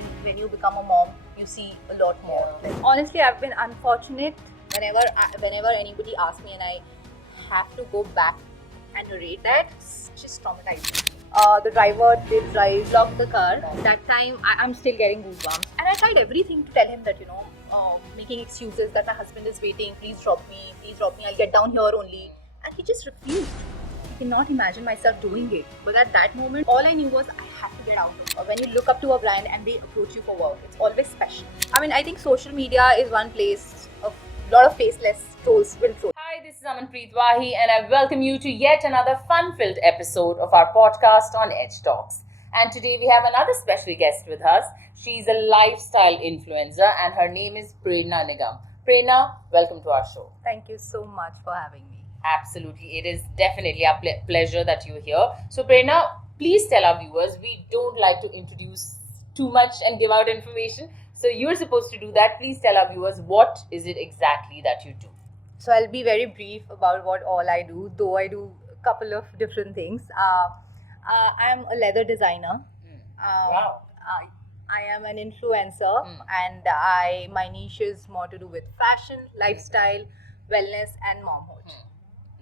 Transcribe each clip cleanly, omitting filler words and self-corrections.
and when you become a mom, you see a lot more. Honestly, I've been unfortunate. Whenever anybody asks me and I have to go back and narrate that, it's just traumatizing. The driver did drive, locked the car. That time, I'm still getting goosebumps. And I tried everything to tell him that, making excuses that my husband is waiting, please drop me, I'll get down here only. And he just refused. I cannot imagine myself doing it. But at that moment, all I knew was I had to get out of it. When you look up to a brand and they approach you for work, it's always special. I think social media is one place of a lot of faceless trolls will troll. Hi, this is Amanpreet Wahi, and I welcome you to yet another fun-filled episode of our podcast on Edge Talks. And today we have another special guest with us. She's a lifestyle influencer, and her name is Prerna Nigam. Prerna, welcome to our show. Thank you so much for having me. Absolutely, it is definitely a pleasure that you're here. So, Prerna, please tell our viewers, we don't like to introduce too much and give out information. So, you're supposed to do that. Please tell our viewers, what is it exactly that you do? So I'll be very brief about what all I do, though I do a couple of different things. I'm a leather designer. Wow. I am an influencer, and my niche is more to do with fashion, lifestyle, wellness, and momhood.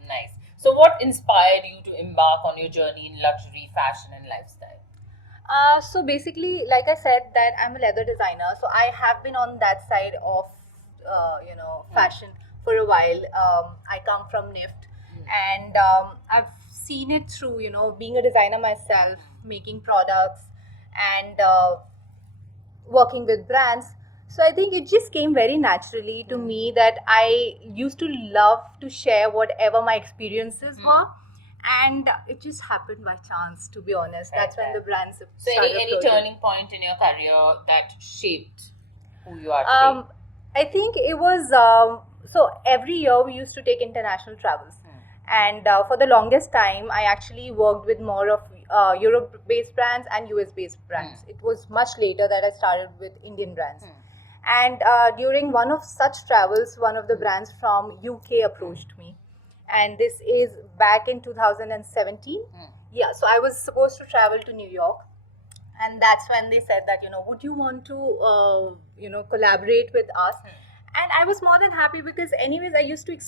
Nice. So what inspired you to embark on your journey in luxury, fashion and lifestyle? So basically, like I said, that I'm a leather designer. So I have been on that side of, fashion for a while. I come from NIFT, and I've seen it through, being a designer myself, making products, and working with brands. So I think it just came very naturally to me that I used to love to share whatever my experiences were. And it just happened by chance, to be honest. That's when the brands So started any approaching. turning point in your career that shaped who you are today? I think it was, so every year we used to take international travels. And for the longest time, I actually worked with more of Europe-based brands and US-based brands. It was much later that I started with Indian brands. And during one of such travels, one of the brands from UK approached me. And this is back in 2017. Yeah, so I was supposed to travel to New York. And that's when they said that, would you want to, collaborate with us? And I was more than happy because anyways, I used to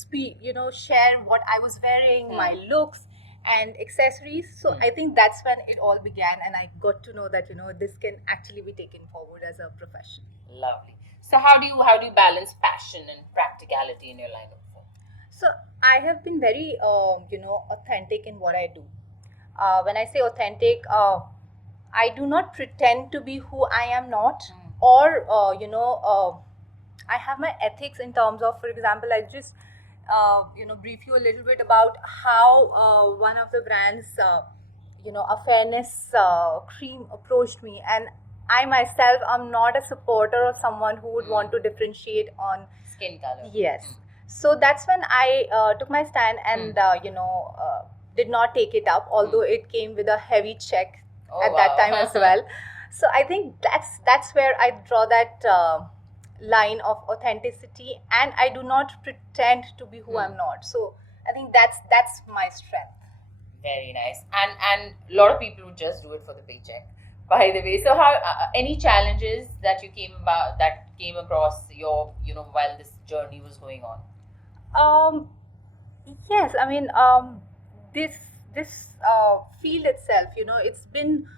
share what I was wearing, my looks and accessories. So I think that's when it all began, and I got to know that, this can actually be taken forward as a profession. Lovely. So how do you balance passion and practicality in your line of work? So I have been very, authentic in what I do. When I say authentic, I do not pretend to be who I am not, or I have my ethics in terms of, for example, I just brief you a little bit about how one of the brands, a fairness cream approached me, and I myself am not a supporter of someone who would want to differentiate on Skin color. Yes. So that's when I took my stand and did not take it up, although it came with a heavy check at that time as well. So I think that's where I draw that line of authenticity, and I do not pretend to be who I'm not. So I think that's my strength. Very nice. And a lot of people would just do it for the paycheck. By the way, so how any challenges that you came across your while this journey was going on? Yes, this field itself, it's been.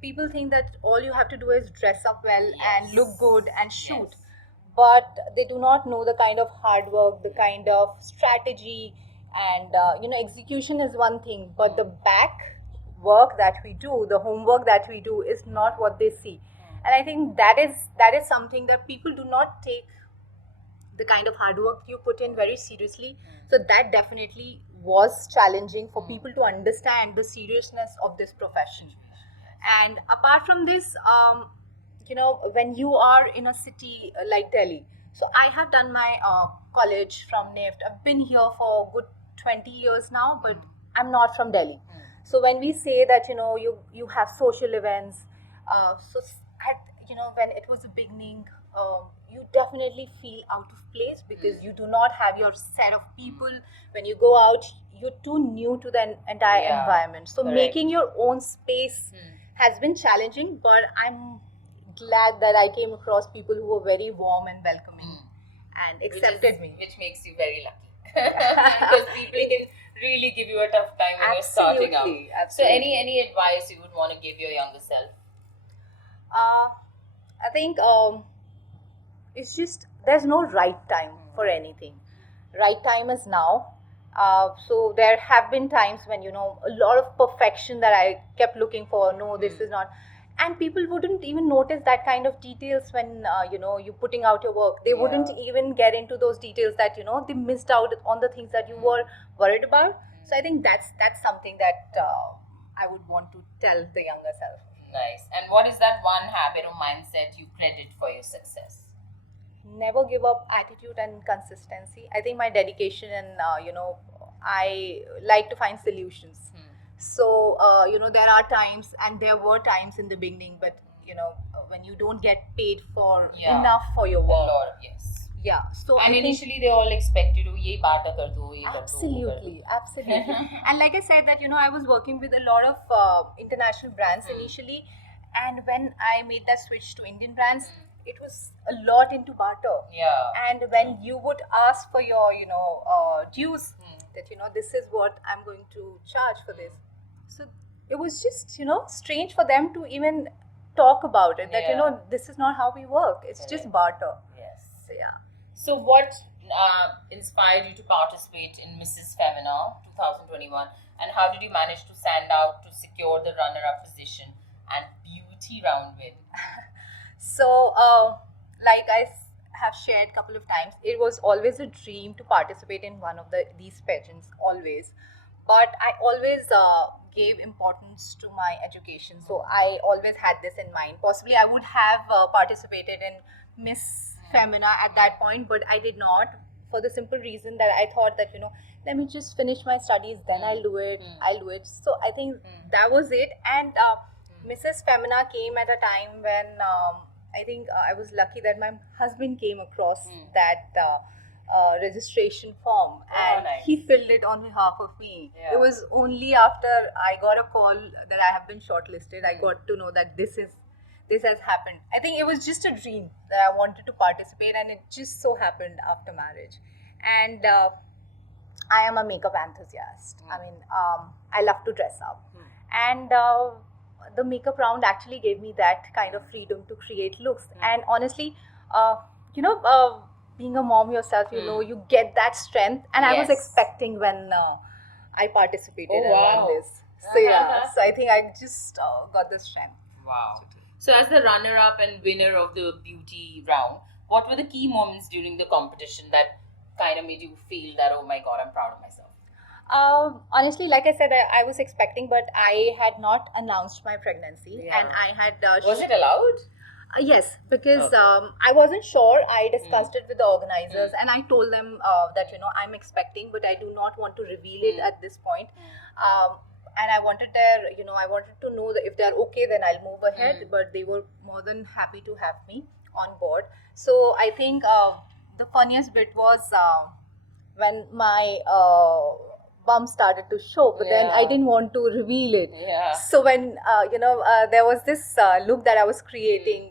People think that all you have to do is dress up well and look good and shoot, but they do not know the kind of hard work, the kind of strategy, and execution is one thing, but the back work that we do, the homework that we do, is not what they see. And I think that is something that people do not take the kind of hard work you put in very seriously. So that definitely was challenging for people to understand the seriousness of this profession. And apart from this, when you are in a city like Delhi, so I have done my college from NIFT. I've been here for a good 20 years now, but I'm not from Delhi. So when we say that, you have social events, when it was a beginning, you definitely feel out of place because you do not have your set of people. When you go out, you're too new to the entire environment. So correct. Making your own space has been challenging, but I'm glad that I came across people who were very warm and welcoming and accepted me. Which makes you very lucky. Because people can really give you a tough time when you're starting out. So any advice you would want to give your younger self? I think it's just there's no right time for anything. Right time is now. So there have been times when a lot of perfection that I kept looking for. No, this is not, and people wouldn't even notice that kind of details when you're putting out your work. They wouldn't even get into those details that they missed out on the things that you were worried about. So I think that's something that I would want to tell the younger self. Nice. And what is that one habit or mindset you credit for your success? Never give up attitude and consistency. I think my dedication and I like to find solutions. So there are times, and there were times in the beginning, but when you don't get paid for enough for your work. Yes. Yeah. So and initially they all expect you to ye baata kar do, ye kar do. Absolutely. And like I said that I was working with a lot of international brands initially, and when I made that switch to Indian brands, it was a lot into barter. Yeah. And when you would ask for your dues, that this is what I'm going to charge for this, so it was just strange for them to even talk about it, that this is not how we work, it's just barter. Yes. So yeah. So what inspired you to participate in Mrs. Femina 2021, and how did you manage to stand out to secure the runner-up position and beauty round win? So like I have shared a couple of times, it was always a dream to participate in one of these pageants, always. But I always gave importance to my education, so I always had this in mind. Possibly I would have participated in Miss Femina at that point, but I did not, for the simple reason that I thought that let me just finish my studies, then I'll do it. So I think that was it. And Mrs. Femina came at a time when I think I was lucky that my husband came across that registration form, and nice. he filled it on behalf of me. Yeah. It was only after I got a call that I have been shortlisted, I got to know that this has happened. I think it was just a dream that I wanted to participate, and it just so happened after marriage. And I am a makeup enthusiast. I mean, I love to dress up. And the makeup round actually gave me that kind of freedom to create looks. And honestly, being a mom yourself, you get that strength. And I was Yes. expecting when I participated Oh, and wow. won this. So yeah, so I think I just got the strength. Wow. So as the runner-up and winner of the beauty round, what were the key moments during the competition that kind of made you feel that, oh my God, I'm proud of myself? Honestly, like I said, I was expecting, but I had not announced my pregnancy. Yeah. And I had... Was it allowed? Yes, because Okay. I wasn't sure. I discussed it with the organizers, and I told them that I'm expecting, but I do not want to reveal it at this point. And I wanted I wanted to know that if they're okay, then I'll move ahead. But they were more than happy to have me on board. So I think the funniest bit was when my bum started to show, but then I Yeah. didn't want to reveal it. Yeah. So when there was this look that I was creating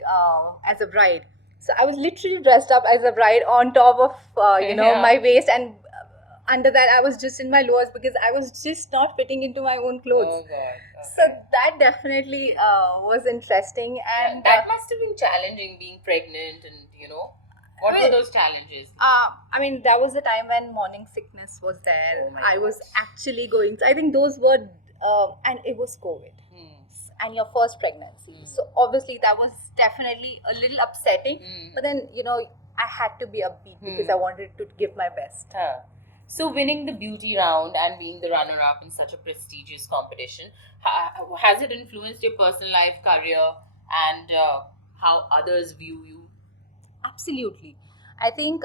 as a bride, so I was literally dressed up as a bride on top of Yeah. my waist, and under that I was just in my lowers because I was just not fitting into my own clothes. Oh God. Okay. So that definitely was interesting, and that must have been challenging, being pregnant, and what were Well, those challenges? I mean, that was the time when morning sickness was there. Oh my I was God. actually going. I think those were, and it was COVID. And your first pregnancy. So obviously that was definitely a little upsetting. But then, I had to be upbeat because I wanted to give my best. Huh. So winning the beauty round and being the runner-up in such a prestigious competition, has it influenced your personal life, career, and how others view you? Absolutely. I think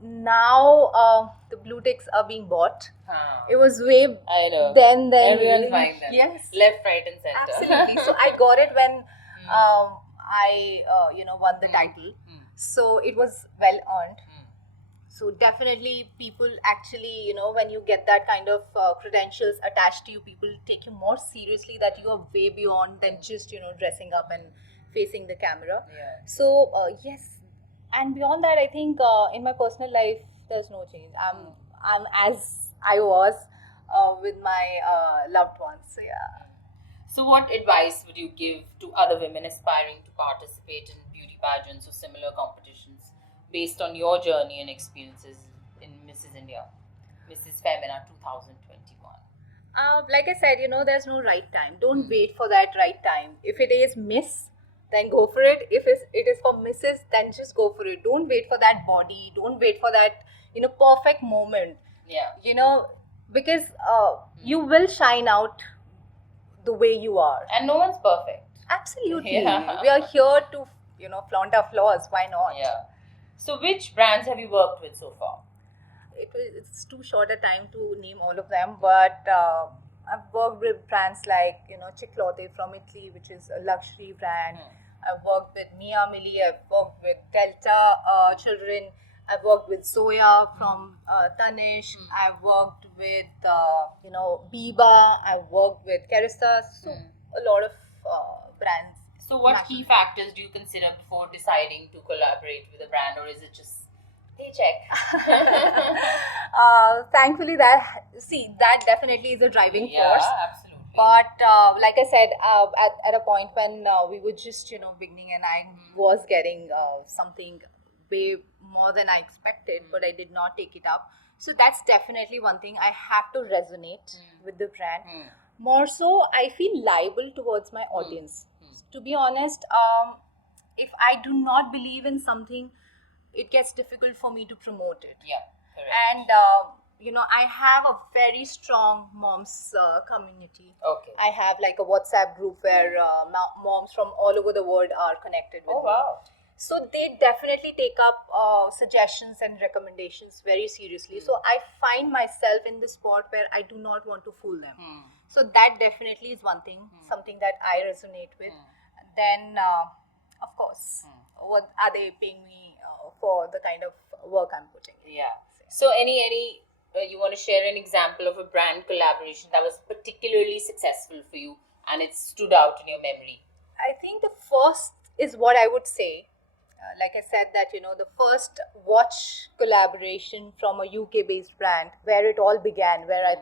now the blue ticks are being bought. Huh. It was way I know. then. Everyone's buying them. Yes. Left, right, and center. Absolutely. So I got it when I won the title. So it was well earned. So definitely people actually, when you get that kind of credentials attached to you, people take you more seriously, that you are way beyond than just, dressing up and facing the camera. Yeah. So yes, and beyond that, I think in my personal life, there's no change. I'm as I was with my loved ones. So yeah. So, what advice would you give to other women aspiring to participate in beauty pageants or similar competitions based on your journey and experiences in Mrs. India, Mrs. Femina 2021? Like I said, there's no right time. Don't wait for that right time. If it is Miss, then go for it. If it is for Mrs., then just go for it. Don't wait for that body. Don't wait for that, perfect moment. Yeah. Because you will shine out the way you are. And no one's perfect. Absolutely. Yeah. We are here to, flaunt our flaws. Why not? Yeah. So, which brands have you worked with so far? It's too short a time to name all of them, but I've worked with brands like Ciclotte from Italy, which is a luxury brand. I've worked with Mia Milli. I've worked with Delta Children. I've worked with Zoya from Tanish. I've worked with Biba. I've worked with Kerastase. So a lot of brands. So, what key factors do you consider before deciding to collaborate with a brand, or is it just paycheck? Thankfully, that definitely is a driving force. Absolutely. But like I said, at a point when we were just beginning, and I was getting something way more than I expected, but I did not take it up. So that's definitely one thing. I have to resonate with the brand. More so, I feel liable towards my audience. To be honest, if I do not believe in something, it gets difficult for me to promote it. Yeah, correct. And I have a very strong moms community. Okay. I have like a WhatsApp group where moms from all over the world are connected with me. Wow. So they definitely take up suggestions and recommendations very seriously. So I find myself in the spot where I do not want to fool them. So that definitely is one thing, something that I resonate with. Then, of course, what are they paying me for the kind of work I'm putting in? Yeah. So any you want to share an example of a brand collaboration that was particularly successful for you and it stood out in your memory? I think the first is what I would say. Like I said, that the first watch collaboration from a UK-based brand, where it all began, where I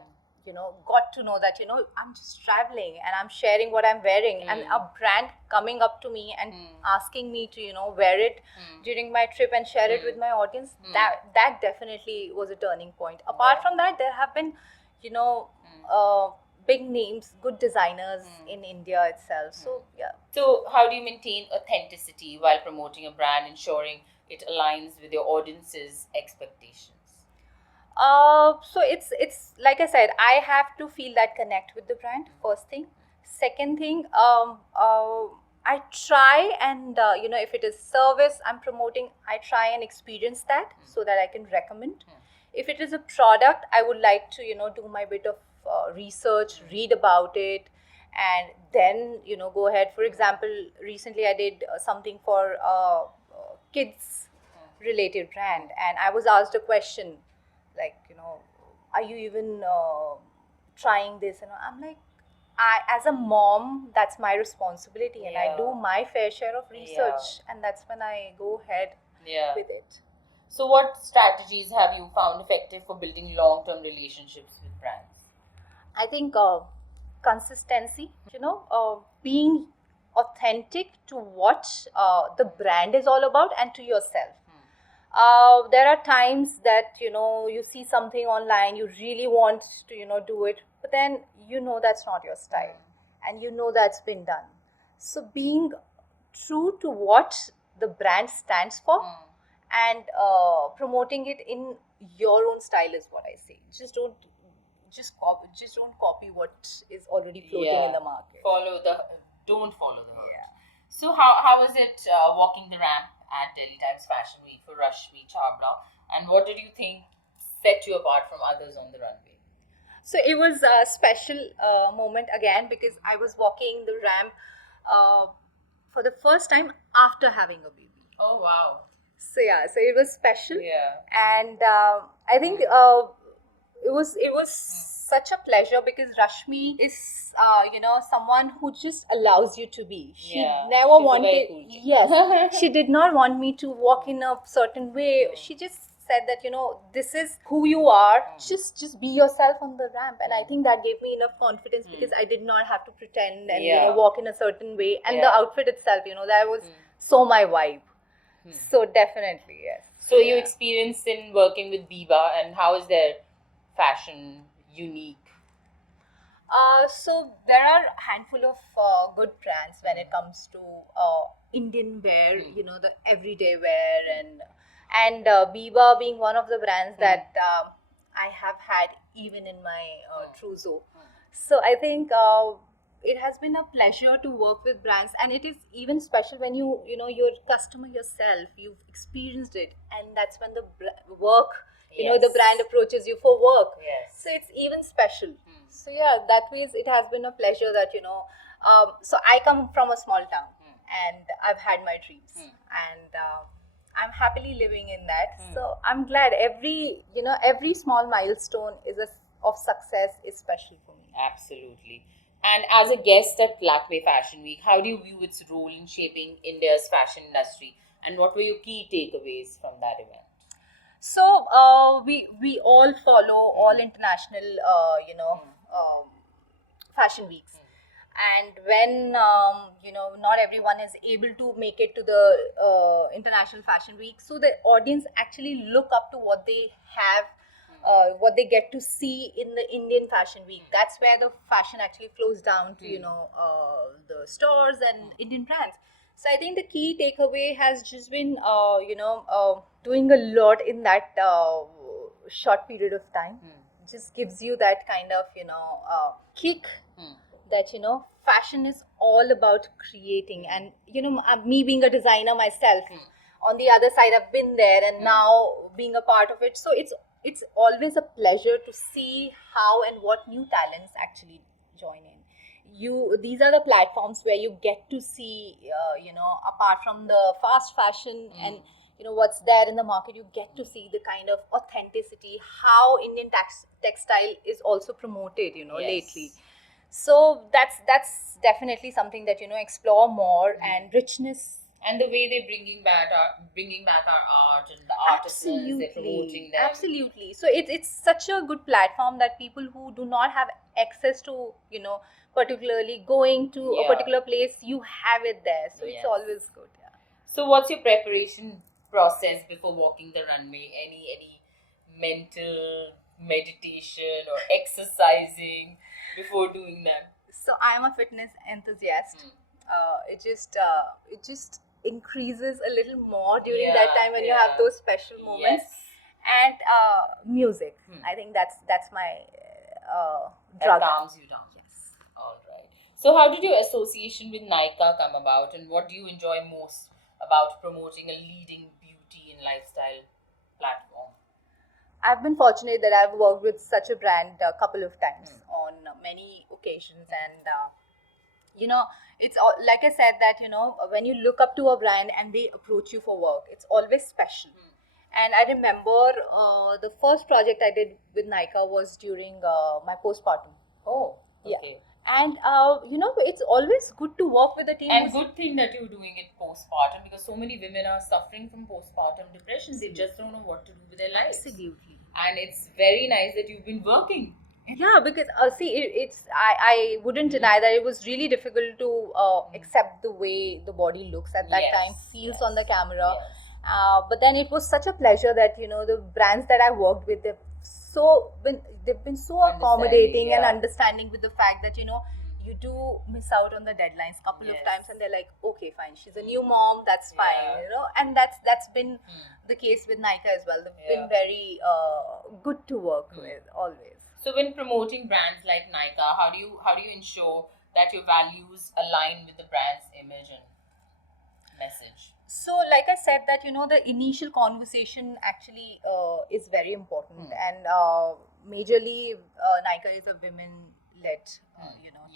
got to know that I'm just traveling and I'm sharing what I'm wearing, and a brand coming up to me and asking me to wear it during my trip and share it with my audience. That definitely was a turning point. Apart from that, there have been big names, good designers in India itself. So yeah. So how do you maintain authenticity while promoting a brand, ensuring it aligns with your audience's expectations? So it's like I said, I have to feel that connect with the brand, first thing. Second thing, I try and if it is service I'm promoting, I try and experience that so that I can recommend. If it is a product, I would like to do my bit of research, read about it, and then go ahead. For example, recently I did something for kids related brand, and I was asked a question like, are you even trying this? And I'm like, as a mom, that's my responsibility, and I do my fair share of research, and that's when I go ahead with it. So what strategies have you found effective for building long-term relationships with brands? I think consistency, being authentic to what the brand is all about and to yourself. There are times that you see something online, you really want to do it, but then that's not your style, and that's been done. So being true to what the brand stands for and promoting it in your own style is what I say. Don't copy what is already floating in the market. Don't follow the herd. Yeah. So how was it walking the ramp at Delhi Times Fashion Week for Rashmi Chhabra, and what did you think set you apart from others on the runway? So it was a special moment again, because I was walking the ramp for the first time after having a baby. Oh wow. So yeah, so it was special. Yeah. And I think it was such a pleasure because Rashmi is, someone who just allows you to be. She Yeah, never she's a very wanted, cool chick. yes, she did not want me to walk in a certain way. She just said that, this is who you are. Just be yourself on the ramp. And I think that gave me enough confidence because I did not have to pretend and, Yeah. walk in a certain way. And the Yeah. outfit itself, that was so my vibe. So definitely, yes. So you experienced in working with Biba, and how is their fashion unique? So there are a handful of good brands when it comes to Indian wear, the everyday wear, and Biba being one of the brands that I have had even in my trousseau. So I think it has been a pleasure to work with brands, and it is even special when you're a customer yourself, you've experienced it, and that's when the work, the Yes. brand approaches you for work. Yes. So it's even special. So yeah, that ways it has been a pleasure that so I come from a small town and I've had my dreams and I'm happily living in that. So I'm glad every small milestone of success is special for me. Absolutely. And as a guest at Lakme Fashion Week, how do you view its role in shaping India's fashion industry? And what were your key takeaways from that event? So we all follow all international fashion weeks, and when not everyone is able to make it to the international fashion week, so the audience actually look up to what they have. What they get to see in the Indian Fashion Week. That's where the fashion actually flows down to the stores and Indian brands. So I think the key takeaway has just been doing a lot in that short period of time. Just gives you that kind of kick that fashion is all about creating. And me being a designer myself, on the other side I've been there and now being a part of it, so it's always a pleasure to see how and what new talents actually join in. These are the platforms where you get to see apart from the fast fashion and what's there in the market, you get to see the kind of authenticity, how Indian textile is also promoted lately. So that's definitely something that explore more, and richness. And the way they're bringing back our art and the artisans, they're promoting them. Absolutely. So it's such a good platform that people who do not have access to particularly going to a particular place, you have it there. So it's always good. Yeah. So what's your preparation process before walking the runway? Any mental meditation or exercising before doing that? So I am a fitness enthusiast. It just increases a little more during that time when you have those special moments. And music. I think that's my drug. That calms you down. Yes. All right. So how did your association with Nykaa come about, and what do you enjoy most about promoting a leading beauty and lifestyle platform? I've been fortunate that I've worked with such a brand a couple of times on many occasions, and it's all, like I said, that when you look up to a brand and they approach you for work, it's always special. And I remember the first project I did with Nykaa was during my postpartum. Oh, okay. Yeah. And it's always good to work with a team. And good thing that you're doing it postpartum, because so many women are suffering from postpartum depression. They just don't know what to do with their lives. Absolutely. And it's very nice that you've been working. Yeah, because I wouldn't deny that it was really difficult to accept the way the body looks at that time, feels on the camera. But then it was such a pleasure that the brands that I worked with, they've been so accommodating and understanding with the fact that you do miss out on the deadlines couple of times, and they're like, okay, fine, she's a new mom, that's fine, and that's been the case with Nykaa as well. They've been very good to work with always. So when promoting brands like Nykaa, how do you ensure that your values align with the brand's image and message? So, like I said, that the initial conversation actually is very important, and majorly Nykaa is a women-led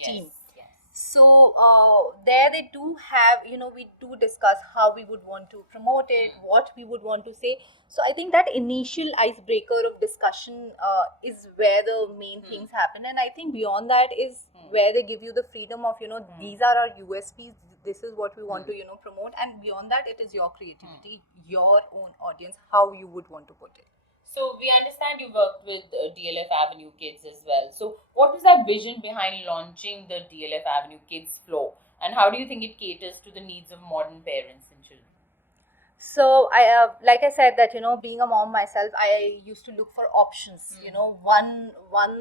team. Yes. So there they do have, we do discuss how we would want to promote it, what we would want to say. So I think that initial icebreaker of discussion is where the main things happen, and I think beyond that is where they give you the freedom of, these are our USPs, this is what we want to, promote, and beyond that it is your creativity, your own audience, how you would want to put it. So we understand you worked with DLF Avenue Kids as well. So what was that vision behind launching the DLF Avenue Kids floor, and how do you think it caters to the needs of modern parents and children? So I, like I said, that being a mom myself, I used to look for options. One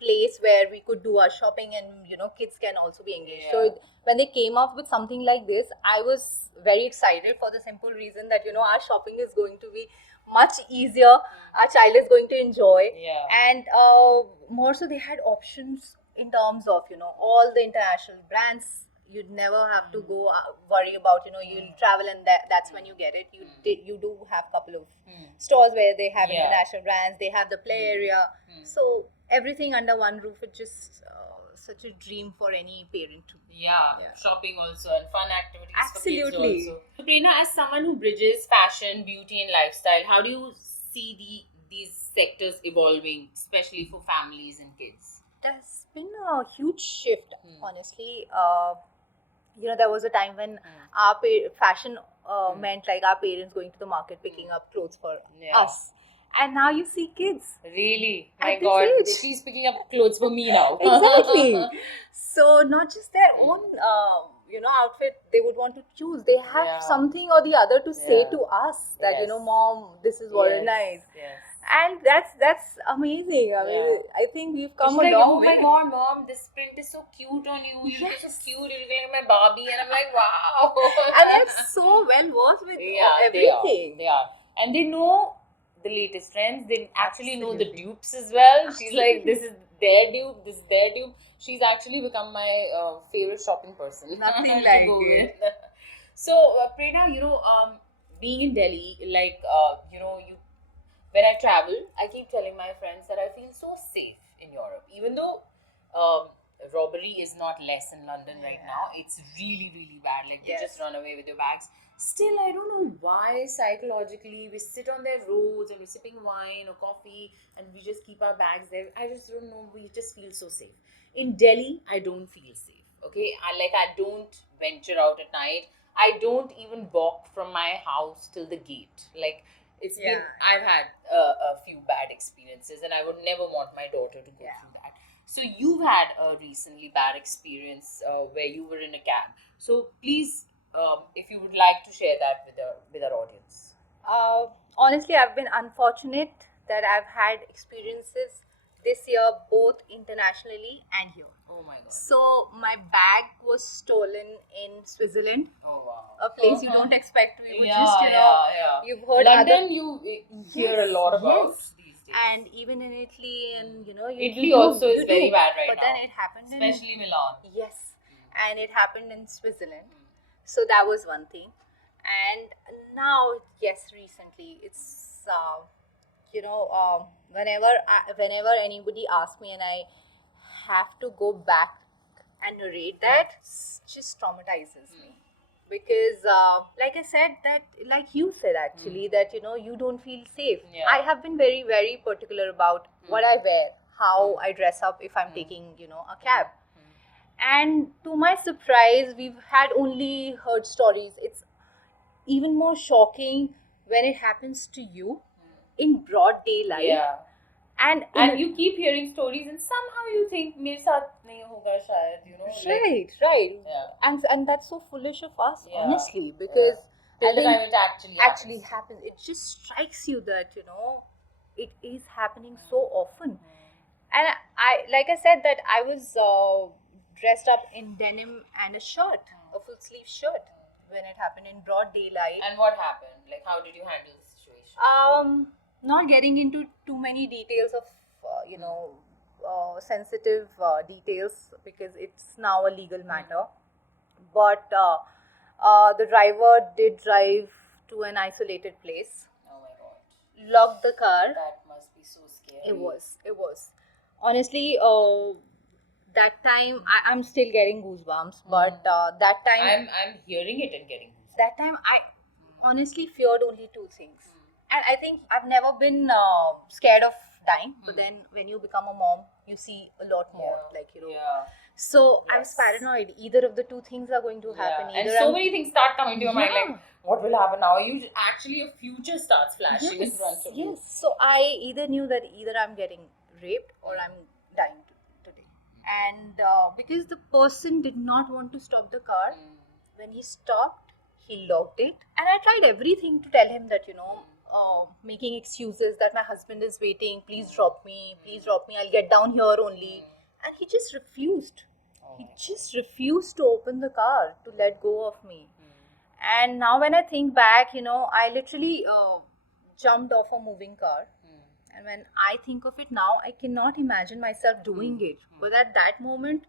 place where we could do our shopping, and kids can also be engaged. Yeah. So when they came up with something like this, I was very excited for the simple reason that our shopping is going to be much easier. Our child is going to enjoy, Yeah. and more so they had options in terms of all the international brands. You'd never have to go worry about you'll travel, and that's when you get it. You do have a couple of stores where they have Yeah. international brands, they have the play area, so everything under one roof. It's just such a dream for any parent to. Yeah, Yeah. shopping also and fun activities Absolutely. for kids also. So, Prerna, as someone who bridges fashion, beauty, and lifestyle, how do you see these sectors evolving, especially for families and kids? There's been a huge shift, honestly. There was a time when our fashion meant like our parents going to the market picking up clothes for Yeah. us, and now you see kids. Really? At My this God, age. she's picking up clothes for me now. Exactly. So not just their own outfit they would want to choose, they have Yeah. something or the other to say Yeah. to us that Yes. mom, this is what Yes, is nice. Yes. And that's amazing. I mean, Yeah. I think we've She's come a like, long oh way. my God, mom, this print is so cute on you. You look so Yes. cute. You look like my Barbie. And I'm like, wow. And they're so well versed with everything. They are. And they know the latest trends. They actually know the Absolutely. dupes as well. She's like, this is their dupe, this is their dupe. She's actually become my favorite shopping person. Nothing to like go it. with. So, Prerna, being in Delhi, when I travel, I keep telling my friends that I feel so safe in Europe. Even though robbery is not less in London right now, it's really, really bad. Like, they Yes. just run away with your bags. Still, I don't know why psychologically we sit on their roads and we're sipping wine or coffee and we just keep our bags there. I just don't know. We just feel so safe. In Delhi, I don't feel safe. Okay, I don't venture out at night. I don't even walk from my house till the gate. Like, it's been, Yeah. I've had a few bad experiences, and I would never want my daughter to go Yeah. through that. So you've had a recently bad experience where you were in a cab. So please, if you would like to share that with our audience. Honestly, I've been unfortunate that I've had experiences this year both internationally and here. Oh my God. So my bag was stolen in Switzerland, Oh wow. a place you don't expect. We would Yeah, just, yeah. you've heard London, other, you hear a lot about yes. these days. And even in Italy, and you Italy do- also is you very do. bad right but now. then it happened Especially Milan. yes, and it happened in Switzerland. So that was one thing. And now, yes, recently it's whenever anybody asks me and I have to go back and narrate that, it just traumatizes me. Because like I said, that like you said actually, that you don't feel safe. Yeah. I have been very, very particular about what I wear, how I dress up if I'm taking a cab. And to my surprise, we've had only heard stories. It's even more shocking when it happens to you in broad daylight. Yeah. And And you keep hearing stories, and somehow you think, मेरे साथ नहीं होगा शायद, right. Yeah. And that's so foolish of us, Yeah. honestly, because Till I the think time it actually happens. It just strikes you that it is happening so often. And I like I said, that I was dressed up in denim and a shirt, a full sleeve shirt, when it happened in broad daylight. And what happened? Like, how did you handle the situation? Not getting into too many details of sensitive details, because it's now a legal matter. But the driver did drive to an isolated place, Oh my God. locked the car. That must be so scary. It was honestly that time I'm still getting goosebumps. But that time, I'm hearing it and getting goosebumps. that time I honestly feared only two things. And I think I've never been scared of dying. But then when you become a mom, you see a lot more. Like, Yeah. So I was Yes. paranoid. Either of the two things are going to happen. And Either so I'm- many things start coming to your mind, Yeah. like what will happen now? You actually, your future starts flashing in front of you. Yes. So I either knew that either I'm getting raped or I'm dying today. And because the person did not want to stop the car, when he stopped, he locked it. And I tried everything to tell him that, making excuses that my husband is waiting, please drop me, I'll get down here only. And he just refused. He just refused to open the car, to let go of me. And now when I think back, I literally jumped off a moving car. And when I think of it now, I cannot imagine myself doing it. But at that moment,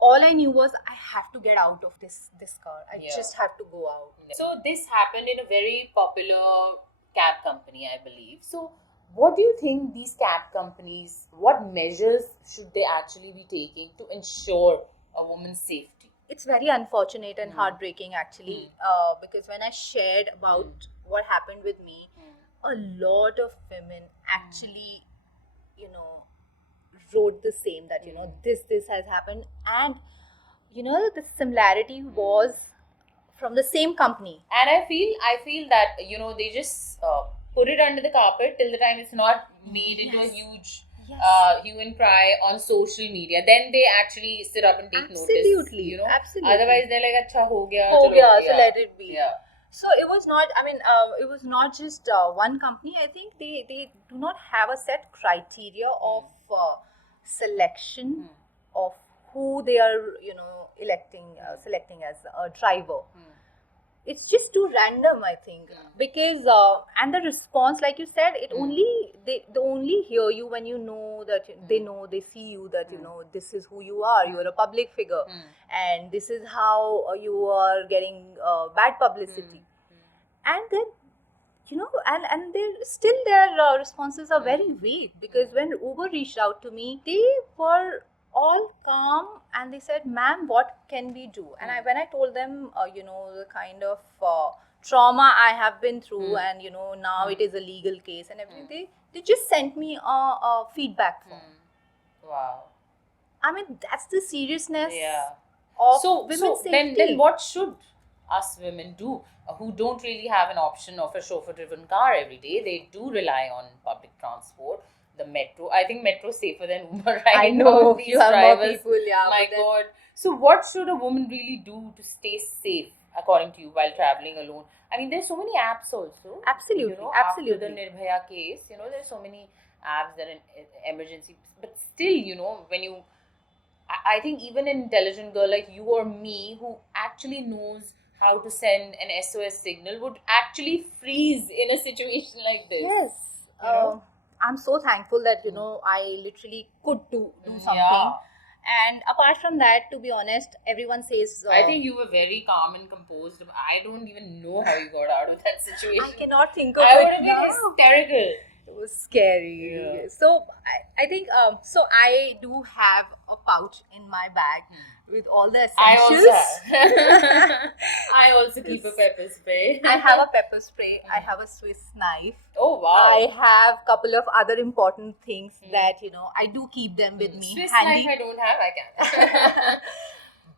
all I knew was I have to get out of this car. I just have to go out. So this happened in a very popular cab company, I believe. So what do you think these cab companies, what measures should they actually be taking to ensure a woman's safety? It's very unfortunate and heartbreaking actually, because when I shared about what happened with me, a lot of women actually, wrote the same, that this has happened. And the similarity was from the same company. And I feel that they just put it under the carpet till the time it's not made into a huge hue and cry on social media. Then they actually sit up and take Absolutely, notice. absolutely. Otherwise they're like, "Acha ho gaya, Ho chalo, gaya, so let it be." Yeah. So it was not, it was not just one company. I think they do not have a set criteria of selection of who they are, selecting as a driver. It's just too random, I think, because and the response, like you said, they only hear you when you know that they see you, that this is who you are. You are a public figure, and this is how you are getting bad publicity. And then and their responses are very vague, because when Uber reached out to me, they were all calm and they said, "Ma'am, what can we do?" And when I told them, the kind of trauma I have been through, and now it is a legal case and everything, they just sent me a feedback form. Wow. I mean, that's the seriousness Yeah. of So women's safety. then what should us women do who don't really have an option of a chauffeur-driven car every day? They do rely on public transport, the metro. I think metro is safer than Uber, right? I know, These you have more drivers, people, yeah, My but then- God. So what should a woman really do to stay safe, according to you, while traveling alone? I mean, there's so many apps also. Absolutely, After the absolutely. Nirbhaya case, there's so many apps that are in emergency. But still, when you... I think even an intelligent girl like you or me, who actually knows how to send an SOS signal, would actually freeze in a situation like this. Yes. You know? I'm so thankful that, I literally could do something. Yeah. And apart from that, to be honest, everyone says... I think you were very calm and composed. I don't even know how you got out of that situation. I cannot think of I would it have now. been hysterical. It was scary. Yeah. So I think so I do have a pouch in my bag with all the essentials. I also keep a pepper spray. I have a pepper spray. I have a Swiss knife. Oh wow. I have couple of other important things that I do keep them with me Swiss handy. knife I don't have. I can.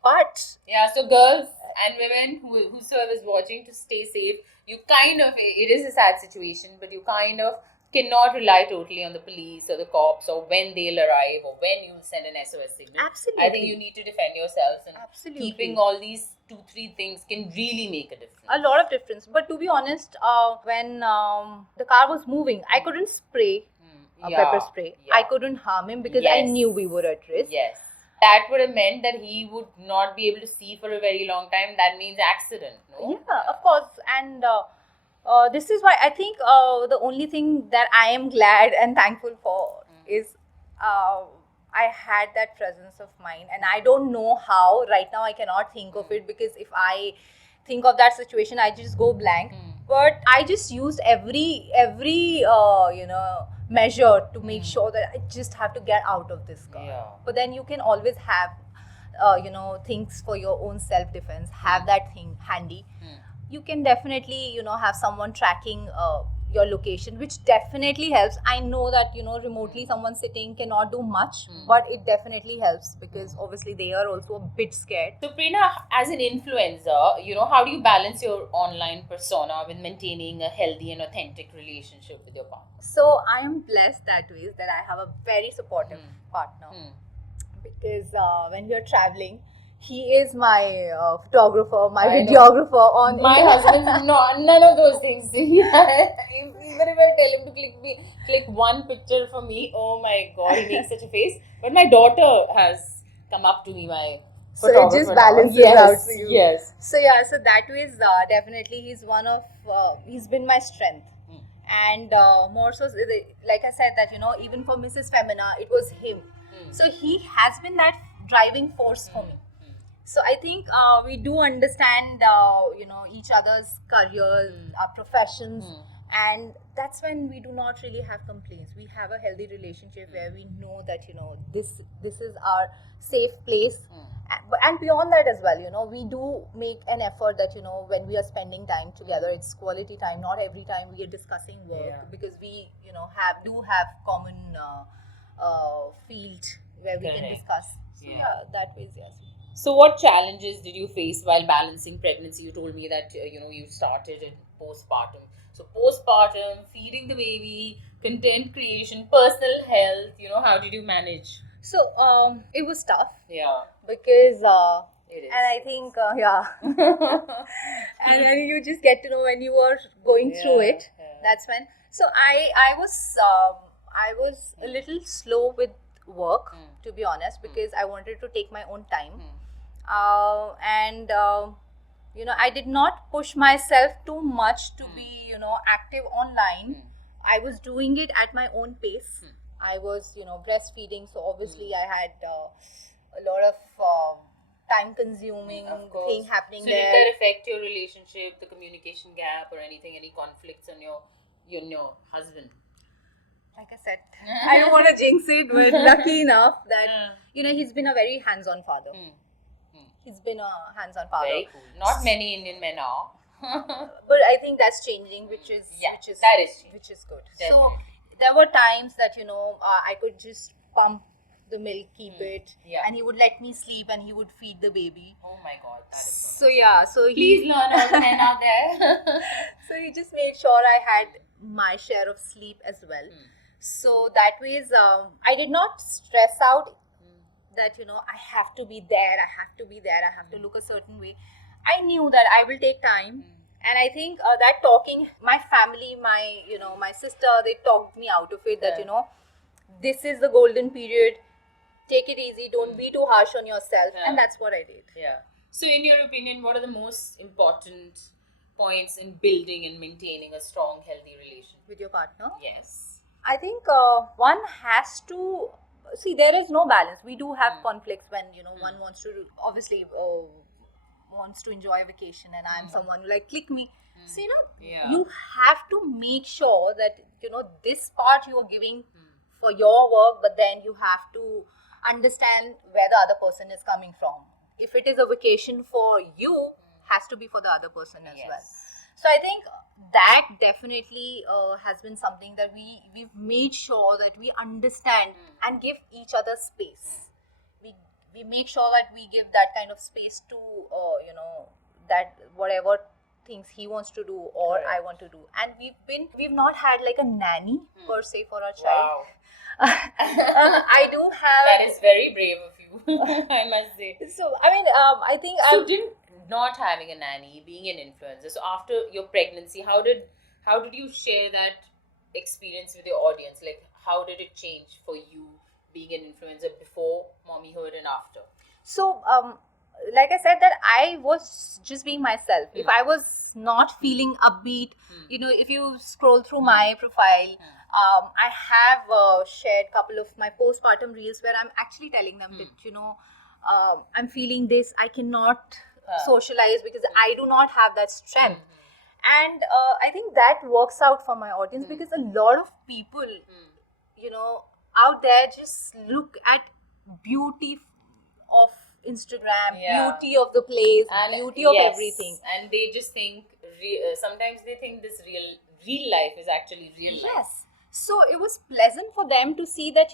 But Yeah, so girls and women whosoever is watching, to stay safe, it is a sad situation, but you kind of cannot rely totally on the police or the cops or when they'll arrive or when you'll send an SOS signal. Absolutely. I think you need to defend yourselves, and Absolutely. keeping all these 2-3 things can really make a difference. a lot of difference. But to be honest, when the car was moving, I couldn't spray pepper spray. Yeah. I couldn't harm him because I Yes. knew we were at risk. Yes. That would have meant that he would not be able to see for a very long time. That means accident, no? Yeah, of course. And this is why I think the only thing that I am glad and thankful for is I had that presence of mind. And I don't know how. Right now, I cannot think of it, because if I think of that situation, I just go blank. But I just used every measure to make sure that I just have to get out of this car. Yeah. But then you can always have, things for your own self-defense. Have that thing handy. You can definitely, have someone tracking your location, which definitely helps. I know that, remotely someone sitting cannot do much, but it definitely helps because obviously they are also a bit scared. So, Prerna, as an influencer, how do you balance your online persona with maintaining a healthy and authentic relationship with your partner? So I am blessed that way that I have a very supportive partner because when we are traveling, he is my photographer, my I know. videographer on My husband's none of those things. Even if I tell him to click one picture for me, oh my god, he makes such a face. But my daughter has come up to me, my So it photographer just now. balances Yes, out for you. Yes. So yeah, so that way is definitely he's been my strength. And more so, like I said, that even for Mrs. Femina, it was him. So he has been that driving force for me. So I think we do understand, each other's careers, our professions, and that's when we do not really have complaints. We have a healthy relationship where we know that this is our safe place. And beyond that as well, we do make an effort that when we are spending time together, it's quality time. Not every time we are discussing work because we have common field where we can Correct. discuss. So that way, yes. So, what challenges did you face while balancing pregnancy? You told me that you started in postpartum. So, postpartum, feeding the baby, content creation, personal health. How did you manage? So it was tough Yeah, because it is. and I think and then you just get to know when you are going through it. Yeah. That's when. So I was a little slow with work, to be honest, because I wanted to take my own time. And I did not push myself too much to be active online. I was doing it at my own pace. I was breastfeeding, so obviously I had a lot of time consuming thing happening So there. did that affect your relationship, the communication gap, or anything? Any conflicts on your husband? Like I said, I don't want to jinx it, but lucky enough that he's been a very hands-on father. He's been a hands-on father. Very cool. Not many Indian men are. But I think that's changing, which is good. Definitely. So there were times that I could just pump the milk, keep it, and he would let me sleep and he would feed the baby. Oh my god, that is So yeah, so Please learn all the men out there. so he just made sure I had my share of sleep as well. So that way is I did not stress out that I have to be there, I have to look a certain way. I knew that I will take time. And I think that talking, my family, my sister, they talked me out of it that, this is the golden period. Take it easy. Don't be too harsh on yourself. And that's what I did. Yeah. So in your opinion, what are the most important points in building and maintaining a strong, healthy relationship? With your partner? Yes. I think one has to, see, there is no balance. We do have conflicts when, one wants to, obviously, wants to enjoy a vacation and I'm someone who click me. So you have to make sure that this part you are giving for your work, but then you have to understand where the other person is coming from. If it is a vacation for you, has to be for the other person as well. So I think that definitely has been something that we've made sure that we understand and give each other space. We make sure that we give that kind of space to that whatever things he wants to do or I want to do. And we've not had a nanny per se for our child. Wow. I do have. That is very brave of you, I must say. So I mean, I think not having a nanny, being an influencer. So after your pregnancy, how did you share that experience with your audience? How did it change for you being an influencer before mommyhood and after? So like I said, that I was just being myself. If I was not feeling upbeat, if you scroll through my profile, I have shared a couple of my postpartum reels where I'm actually telling them that I'm feeling this, I cannot socialize because I do not have that strength. And I think that works out for my audience because a lot of people out there just look at beauty of Instagram, Yeah. beauty of the place, And beauty of yes, everything. and they just think sometimes they think this real life is actually real life. Yes. So it was pleasant for them to see that,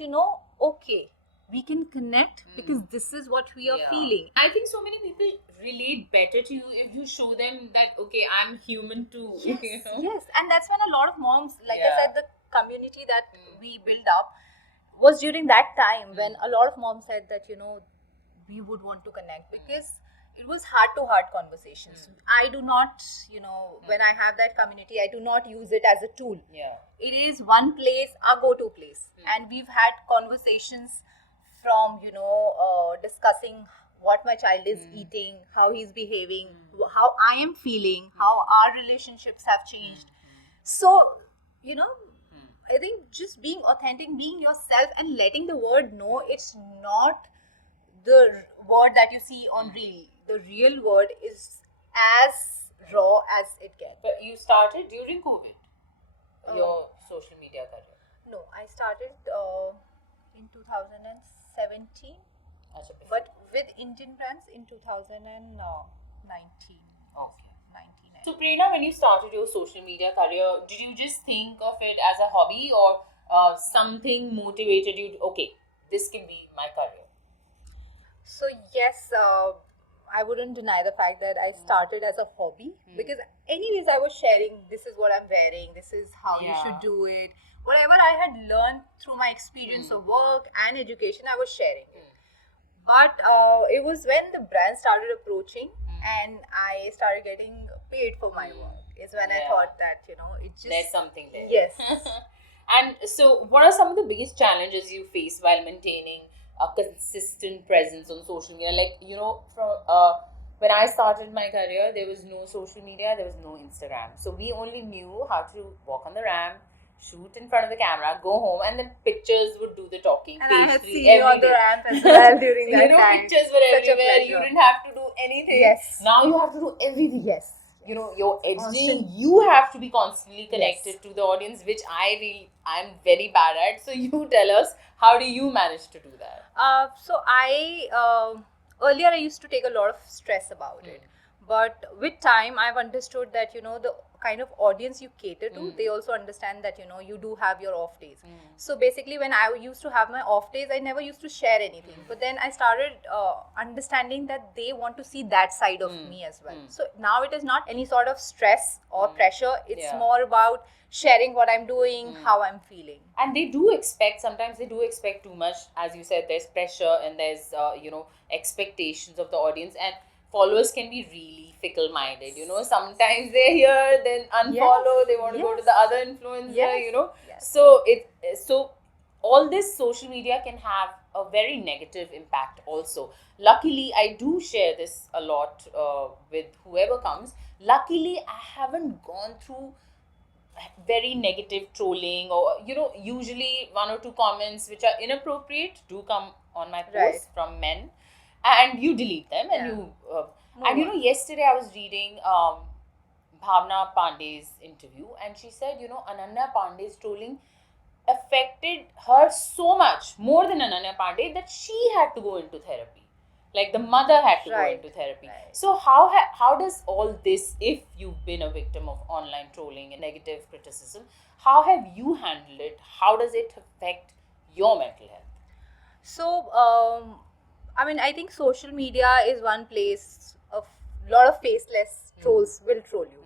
okay, we can connect because this is what we are Yeah. feeling. I think so many people relate better to you if you show them that okay, I'm human too. Yes, you know? yes. And that's when a lot of moms, like Yeah. I said, the community that we build up was during that time when a lot of moms said that, we would want to connect because it was heart to heart conversations. I do not, when I have that community, I do not use it as a tool. Yeah. It is one place, a go-to place. And we've had conversations from, discussing what my child is eating, how he's behaving, how I am feeling, how our relationships have changed. So, I think just being authentic, being yourself, and letting the world know it's not the word that you see on reel. The real word is as raw as it gets. But you started during COVID, your social media career. No, I started in 2017, Acha, but with Indian brands in 2019. okay. 19. So Prerna, when you started your social media career, did you just think of it as a hobby or something motivated you? Okay, this can be my career. So yes, I wouldn't deny the fact that I started as a hobby because anyways I was sharing, this is what I'm wearing, this is how you Yeah. should do it. Whatever I had learned through my experience of work and education, I was sharing it. But it was when the brand started approaching and I started getting paid for my work is when I Yeah. thought that, it just... There's something there. Yes. And so, what are some of the biggest challenges you face while maintaining a consistent presence on social media? Like, from when I started my career, there was no social media, there was no Instagram. So, we only knew how to walk on the ramp, shoot in front of the camera, go home, and then pictures would do the talking. And I had page seen three you on every the day. ramp as well during that time. Pictures were Such a everywhere. You pleasure. didn't have to do anything. Yes. Now you have to do everything. Yes. Your editing, Constant. you have to be constantly connected Yes. to the audience, which I'm very bad at. So you tell us, how do you manage to do that? So I earlier I used to take a lot of stress about it, but with time I've understood that the kind of audience you cater to, they also understand that you do have your off days. So basically, when I used to have my off days, I never used to share anything. But then I started understanding that they want to see that side of me as well. So now it is not any sort of stress or pressure. It's Yeah. more about sharing what I'm doing, how I'm feeling. And sometimes they do expect too much. As you said, there's pressure and there's expectations of the audience, and followers can be really fickle-minded. Sometimes they're here, then unfollow. They want to go to the other influencer. Yes. So all this social media can have a very negative impact also. Luckily, I do share this a lot with whoever comes. Luckily, I haven't gone through very negative trolling, or usually one or two comments which are inappropriate do come on my post Right. from men, and you delete them, and Yeah. you Move and on. yesterday I was reading Bhavna Pandey's interview, and she said Ananya Pandey's trolling affected her so much, more than Ananya Pandey, that she had to go into therapy. Like the mother had to Right, go into therapy. right. So how does all this, if you've been a victim of online trolling and negative criticism, how have you handled it? How does it affect your mental health? So, I think social media is one place of lot of faceless trolls will troll you.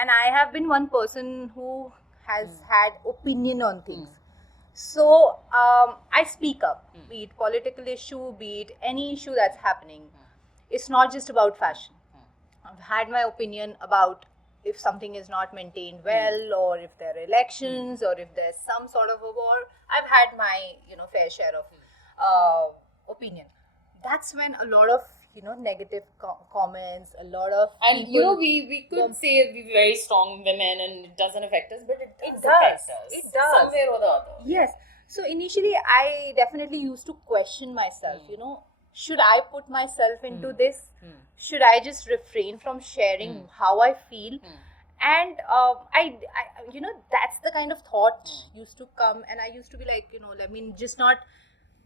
And I have been one person who has had opinion on things. So, I speak up, be it political issue, be it any issue that's happening. It's not just about fashion. I've had my opinion about if something is not maintained well, or if there are elections, or if there's some sort of a war. I've had my fair share of opinion. That's when a lot of negative comments, a lot of And people, we could say we're very strong women and it doesn't affect us, but it does does. affect us. It does. Somewhere or the other. Yes. So initially, I definitely used to question myself. Should I put myself into this? Should I just refrain from sharing how I feel? And that's the kind of thought used to come, and I used to be like, let me just not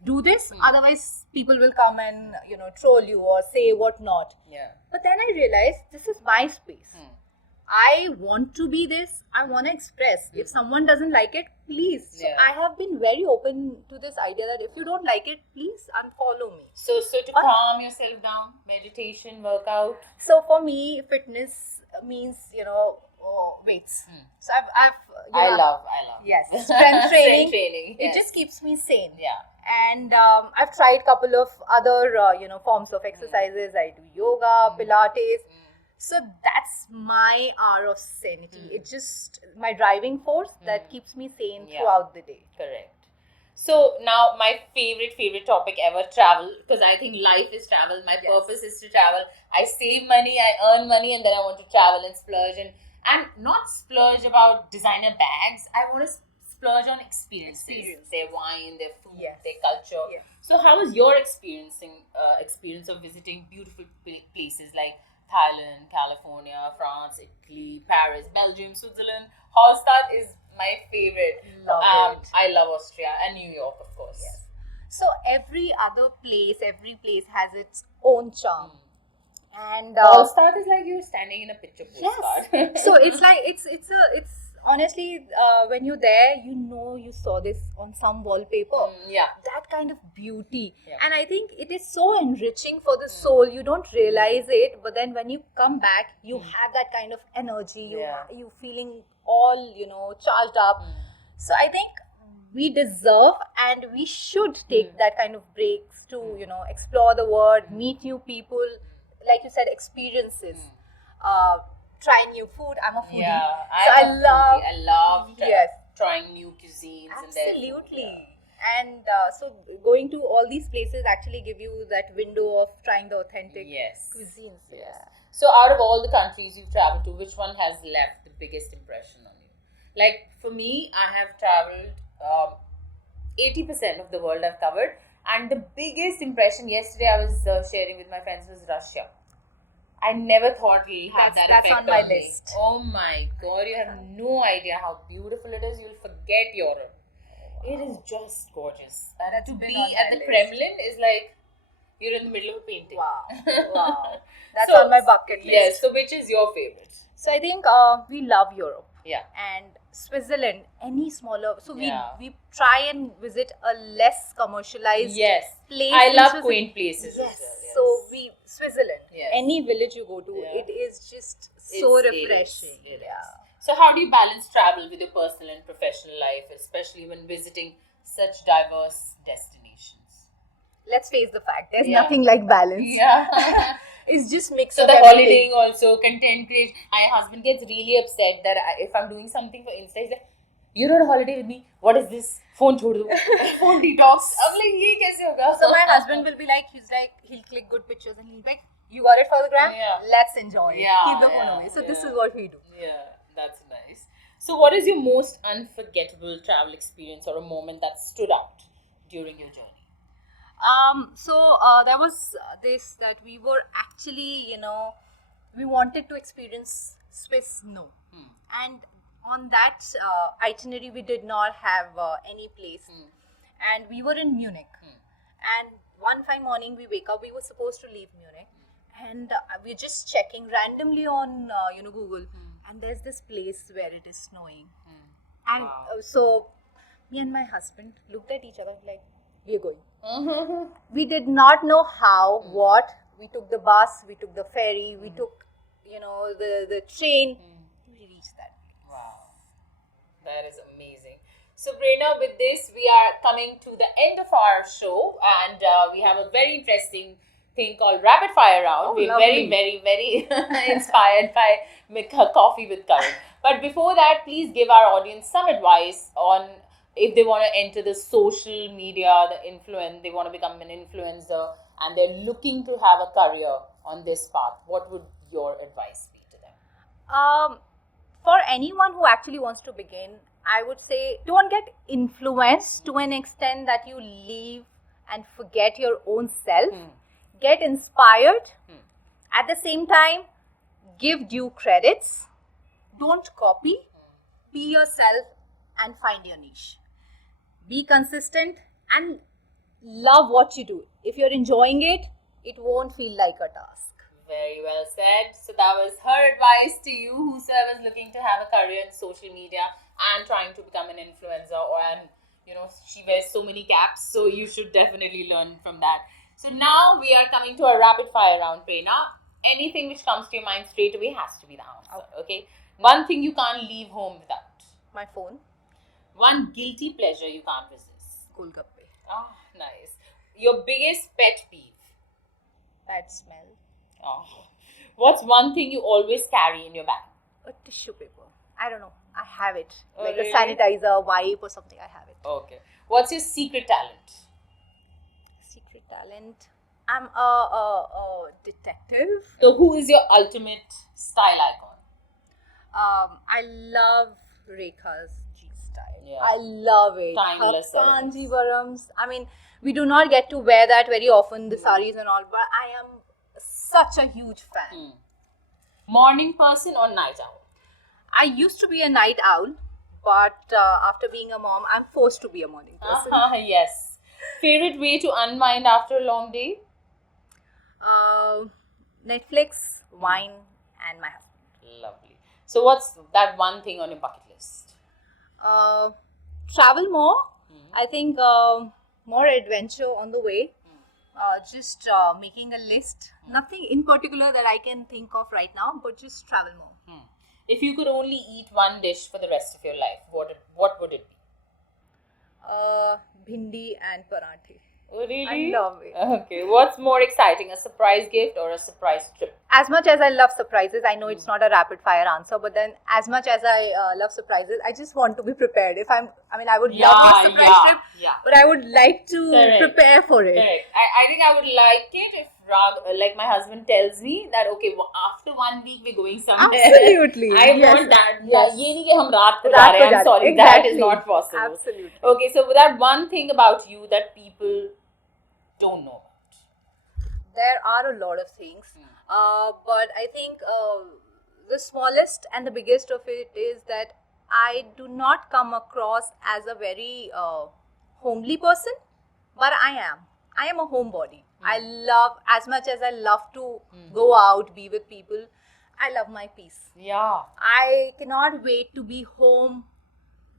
do this, otherwise people will come and troll you or say what not. Yeah. But then I realized this is my space. I want to be this. I want to express. If someone doesn't like it, please. So Yeah. I have been very open to this idea that if you don't like it, please unfollow me. So to calm yourself down, meditation, workout. So for me, fitness means weights. So I've I love. yes, strength training. training. It Yes. just keeps me sane. Yeah. And I've tried couple of other forms of exercises. I do yoga, Pilates. So that's my hour of sanity. It's just my driving force that keeps me sane Yeah. throughout the day. Correct. So now my favorite topic ever, travel, because I think life is travel. My Yes. purpose is to travel. I save money, I earn money, and then I want to travel and splurge and not splurge about designer bags. I want to splurge on experiences, their wine, their food, Yes. their culture. Yes. So how was your experience of visiting beautiful places like Thailand, California, France, Italy, Paris, Belgium, Switzerland? Hallstatt is my favorite. Love it. I love Austria and New York, of course. Yes. So every place has its own charm. And Hallstatt is like you're standing in a picture postcard. yes. So it's like it's honestly when you're there, you saw this on some wallpaper. Yeah. That kind of beauty. Yeah. And I think it is so enriching for the soul. You don't realize it, but then when you come back, you have that kind of energy. Yeah. You feeling all charged up. So I think we deserve and we should take that kind of breaks to explore the world, meet new people, like you said, experiences, try new food. I'm a foodie. Yeah. So I I'm a love foodie. I love yes. trying new cuisines and their food, Absolutely. yeah. And so going to all these places actually give you that window of trying the authentic Yes. cuisines. Yes. So out of all the countries you've traveled to, which one has left the biggest impression on you? Like for me, I have traveled 80% of the world I've covered, and the biggest impression yesterday I was sharing with my friends was Russia. I never thought we'll have that That's effect on my me. list. Oh my god, you have no idea how beautiful it is. You'll forget Europe. It is just gorgeous. And That's to been be on at my the list. Kremlin is like you're in the middle of a painting. Wow. Wow. That's So- on my bucket list. Yes, so which is your favorite? So I think we love Europe. Yeah. And Switzerland, any smaller. So Yeah. we try and visit a less commercialized Yes. place. I in love Switzerland. quaint places. Yes. As well, So Switzerland, Yes. any village you go to, Yeah. it is just so It is. refreshing. It is. Yeah. So how do you balance travel with your personal and professional life, especially when visiting such diverse destinations? Let's face the fact, there's Yeah. nothing like balance. Yeah. It's just mix So of the everything. holidaying also, content creation. My husband gets really upset that if I'm doing something for Insta, he's like, "You're on a holiday with me. What is this? Phone chhod do. Phone detox." I'm like, "Ye kaise hoga?" So my husband will be like, he'll click good pictures and he'll be like, you got it for the gram? Yeah. Let's enjoy it. Yeah, Keep the phone yeah, away. So this yeah. is what we do. Yeah, that's nice. So what is your most unforgettable travel experience or a moment that stood out during your journey? So there was this that we were actually, we wanted to experience Swiss snow. And on that itinerary, we did not have any place. And we were in Munich. And one fine morning, we wake up, we were supposed to leave Munich. And we're just checking randomly on, Google. And there's this place where it is snowing. And Wow. so me and my husband looked at each other like, we're going. We did not know how, what. We took the bus, we took the ferry, we took, the train. We reached that. Wow, that is amazing. So, Prerna, with this, we are coming to the end of our show, and we have a very interesting thing called Rapid Fire Round. Oh, We're lovely. very, very, very inspired by Coffee with Karan. But before that, please give our audience some advice on if they want to enter the social media, they want to become an influencer, and they're looking to have a career on this path. What would your advice be to them? For anyone who actually wants to begin, I would say don't get influenced to an extent that you leave and forget your own self. Get inspired. At the same time, give due credits. don't copy, be yourself and find your niche. Be consistent and love what you do. If you're enjoying it, it won't feel like a task. Very well said. So that was her advice to you, whosoever is looking to have a career in social media and trying to become an influencer, and she wears so many caps, so you should definitely learn from that. So now we are coming to a rapid fire round, Prerna. Anything which comes to your mind straight away has to be the answer. Okay. One thing you can't leave home without. My phone. One guilty pleasure you can't resist. Golgappe. Oh, nice. Your biggest pet peeve. Bad smell. Oh. What's one thing you always carry in your bag? A tissue paper. I don't know. I have it. Oh, Like really? a sanitizer, wipe or something. I have it. Okay. What's your secret talent? Secret talent. I'm a detective. So who is your ultimate style icon? I love Rekha's G style. Yeah. I love it. Timeless Her elegance. Kanjivarams. I mean, we do not get to wear that very often, the saris and all, but I am such a huge fan. Morning person or night owl? I used to be a night owl, but after being a mom, I'm forced to be a morning person. Yes. Favorite way to unwind after a long day? Netflix, wine, and my husband. Lovely. So what's that one thing on your bucket list? Travel more. I think more adventure on the way. Just making a list. Nothing in particular that I can think of right now, but just travel more. If you could only eat one dish for the rest of your life, what would it be? Bhindi and parathe. Oh, really? I love it. Okay. What's more exciting, a surprise gift or a surprise trip? As much as I love surprises, I know it's not a rapid fire answer, but then as much as I love surprises, I just want to be prepared. I would love a surprise trip, but I would like to prepare for it. Correct. I think I would like it if like my husband tells me that okay, after 1 week we're going somewhere. Absolutely. I want that. Yes. ये नहीं कि हम रात को जा रहे हैं. I'm sorry, that is not possible. Absolutely. Okay, so that one thing about you that people don't know about. There are a lot of things, but I think the smallest and the biggest of it is that I do not come across as a very homely person, but I am a homebody. I love, as much as I love to go out, be with people, I love my peace. Yeah. I cannot wait to be home,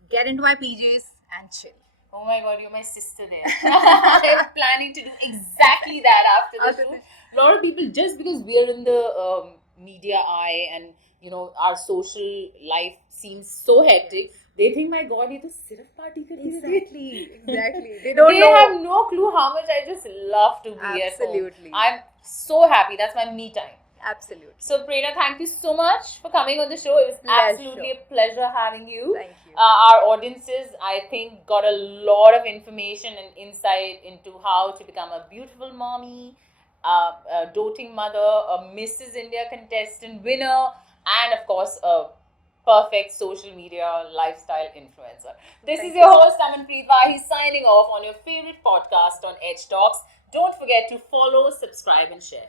get into my PJs and chill. Oh my god, you're my sister there. I'm planning to do exactly that after the show. A lot of people, just because we are in the media eye and our social life seems so hectic, they think, my god, ये तो सिर्फ party करती रहती है. Exactly. They They have no clue how much I just love to be Absolutely. at home. I'm so happy. That's my me time. Absolutely. So, Prerna, thank you so much for coming on the show. It was absolutely a pleasure having you. Thank you. Our audiences, I think, got a lot of information and insight into how to become a beautiful mommy, a doting mother, a Mrs. India contestant winner, and of course, a perfect social media lifestyle influencer. This is your host, Amanpreet Wahi, signing off on your favorite podcast on Edge Talks. Don't forget to follow, subscribe, and share.